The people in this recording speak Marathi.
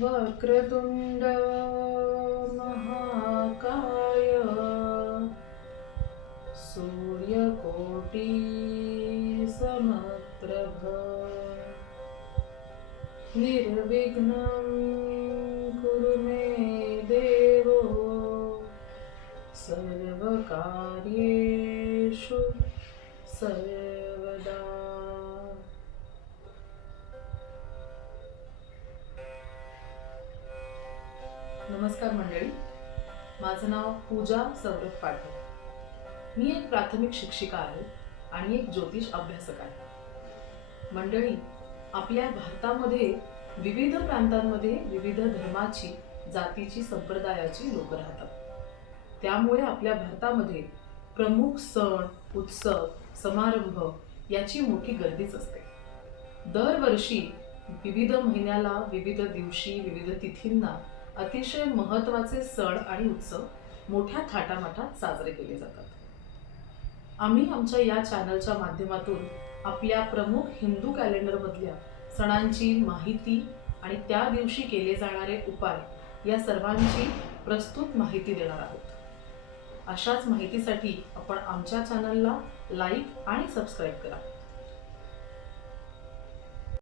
वक्रतुंड महाकाय सूर्यकोटि समप्रभ निर्विघ्नं कुरु मे देवो सर्वकार्येषु सर्वदा। नमस्कार मंडळी, माझं नाव पूजा सौरभ पाठक। मी एक प्राथमिक शिक्षिका आहे आणि एक ज्योतिष अभ्यासक आहे। मंडळी, आपल्या भारतामध्ये विविध प्रांतांमध्ये विविध धर्माची, जातीची, संप्रदायाची लोक राहतात। त्यामुळे आपल्या भारतामध्ये प्रमुख सण, उत्सव, समारंभ याची मोठी गर्दीच असते। दरवर्षी विविध महिन्याला, विविध दिवशी, विविध तिथींना अतिशय महत्त्वाचे सण आणि उत्सव मोठ्या थाटामाटात साजरे केले जातात। आम्ही आमच्या या चॅनलच्या माध्यमातून आपल्या प्रमुख हिंदू कॅलेंडरमधल्या सणांची माहिती आणि त्या दिवशी केले जाणारे उपाय या सर्वांची प्रस्तुत माहिती देणार आहोत। अशाच माहितीसाठी आपण आमच्या चॅनलला लाईक आणि सबस्क्राईब करा।